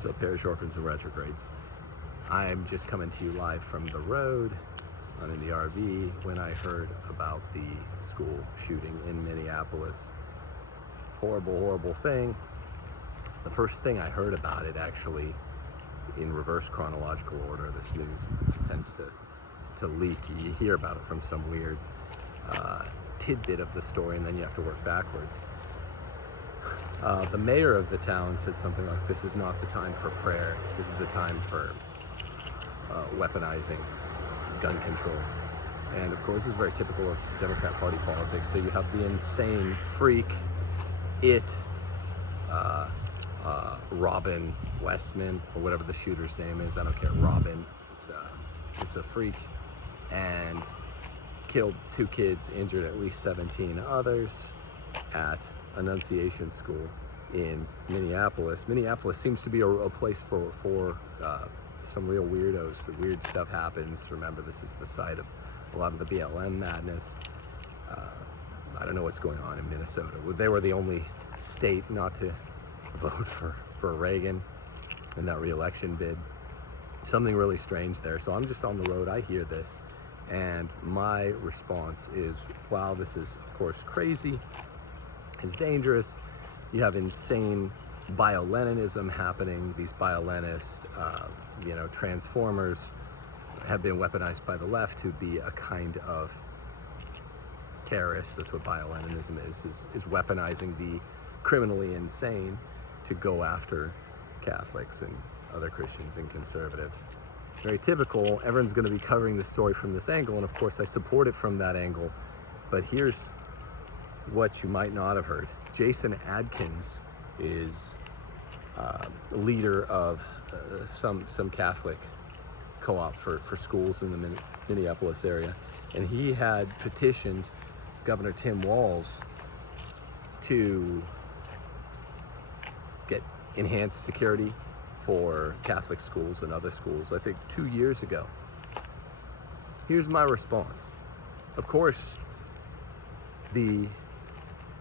What's up, parish orphans and retrogrades? I'm just coming to you live from the road. I'm in the RV when I heard about the school shooting in Minneapolis. Horrible, horrible thing. The first thing I heard about it, actually, in reverse chronological order, this news tends to leak. You hear about it from some weird tidbit of the story, and then you have to work backwards. The mayor of the town said something like, "This is not the time for prayer. This is the time for weaponizing gun control." And of course, this is very typical of Democrat Party politics. So you have the insane freak, Robin Westman, or whatever the shooter's name is. I don't care. Robin. It's a freak, and killed 2 kids, injured at least 17 others at Annunciation School in Minneapolis. Minneapolis seems to be a place for some real weirdos. The weird stuff happens. Remember, this is the site of a lot of the BLM madness. I don't know what's going on in Minnesota. They were the only state not to vote for Reagan in that re-election bid. Something really strange there. So I'm just on the road. I hear this, and my response is, wow, this is of course crazy. It's dangerous. You have insane bio-Leninism happening. These bio-Lenist, transformers have been weaponized by the left to be a kind of terrorist. That's what bio-Leninism is weaponizing the criminally insane to go after Catholics and other Christians and conservatives. Very typical. Everyone's going to be covering the story from this angle, and of course I support it from that angle. But here's what you might not have heard. Jason Adkins is leader of some Catholic co-op for schools in the Minneapolis area, and he had petitioned Governor Tim Walz to get enhanced security for Catholic schools and other schools, I think 2 years ago. Here's my response. Of course, the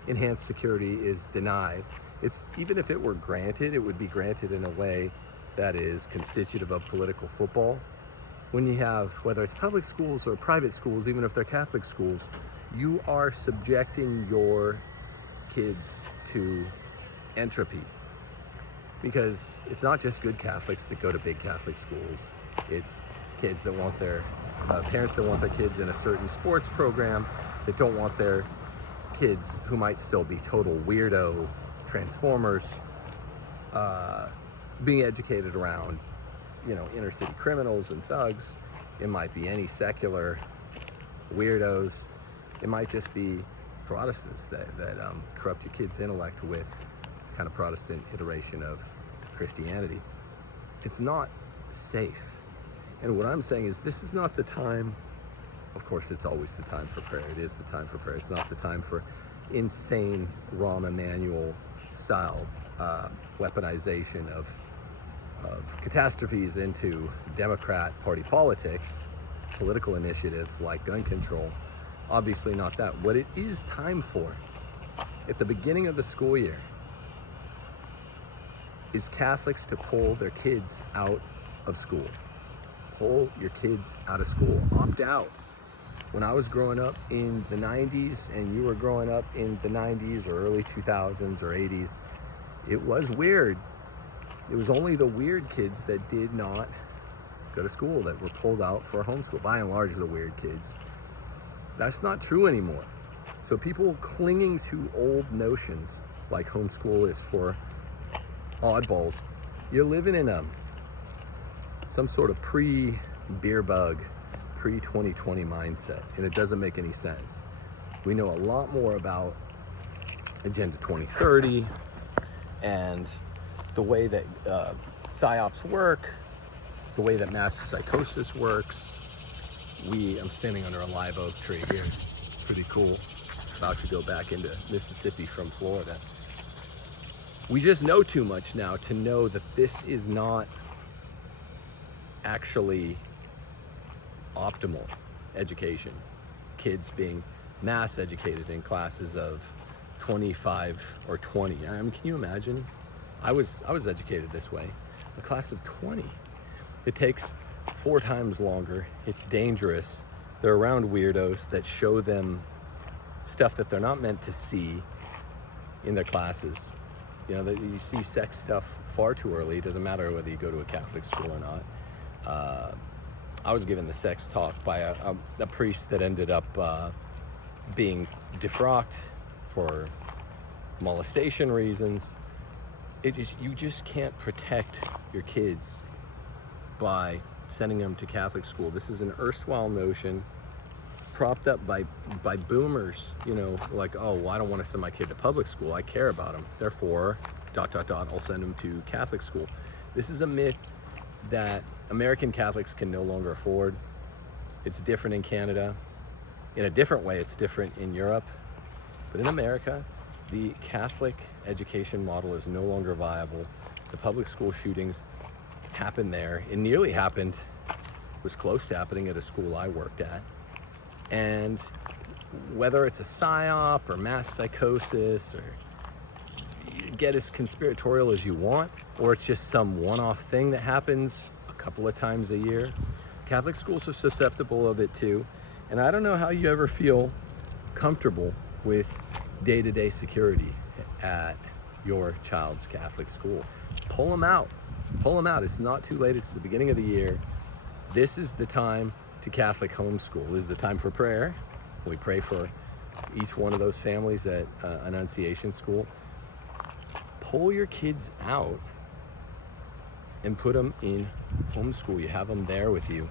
enhanced security is denied. Even if it were granted, it would be granted in a way that is constitutive of political football. When you have, whether it's public schools or private schools, even if they're Catholic schools, you are subjecting your kids to entropy. Because it's not just good Catholics that go to big Catholic schools. It's kids that want their, parents that want their kids in a certain sports program, that don't want their kids, who might still be total weirdo transformers, being educated around, inner city criminals and thugs. It might be any secular weirdos. It might just be Protestants that corrupt your kids' intellect with kind of Protestant iteration of Christianity. It's not safe. And what I'm saying is, this is not the time. Of course, it's always the time for prayer. It is the time for prayer. It's not the time for insane Rahm Emanuel style weaponization of catastrophes into Democrat Party politics, political initiatives like gun control. Obviously not that. What it is time for, at the beginning of the school year, is Catholics to pull their kids out of school. Pull your kids out of school. Opt out. When I was growing up in the 90s, and you were growing up in the 90s or early 2000s or 80s, it was weird. It was only the weird kids that did not go to school that were pulled out for homeschool. By and large, the weird kids. That's not true anymore. So people clinging to old notions like homeschool is for oddballs, you're living in some sort of pre-beer bug, pre-2020 mindset, and it doesn't make any sense. We know a lot more about Agenda 2030 and the way that PSYOPs work, the way that mass psychosis works. I'm standing under a live oak tree here. Pretty cool. About to go back into Mississippi from Florida. We just know too much now to know that this is not actually optimal education. Kids being mass educated in classes of 25 or 20. Can you imagine I was educated this way. A class of 20. It takes 4 times longer. It's dangerous. They're around weirdos that show them stuff that they're not meant to see in their classes. You know, that you see sex stuff far too early. It doesn't matter whether you go to a Catholic school or not. I was given the sex talk by a priest that ended up being defrocked for molestation reasons. You just can't protect your kids by sending them to Catholic school. This is an erstwhile notion propped up by boomers, you know, like, oh, well, I don't want to send my kid to public school. I care about him. Therefore, ... I'll send him to Catholic school. This is a myth that American Catholics can no longer afford. It's different in Canada. In a different way, it's different in Europe. But in America, the Catholic education model is no longer viable. The public school shootings happened there. It nearly happened, was close to happening at a school I worked at. And whether it's a psyop or mass psychosis, or you get as conspiratorial as you want, or it's just some one-off thing that happens a couple of times a year, Catholic schools are susceptible of it too. And I don't know how you ever feel comfortable with day-to-day security at your child's Catholic school. Pull them out. Pull them out. It's not too late. It's the beginning of the year. This is the time to Catholic homeschool. This is the time for prayer. We pray for each one of those families at Annunciation School. Pull your kids out and put them in homeschool. You have them there with you.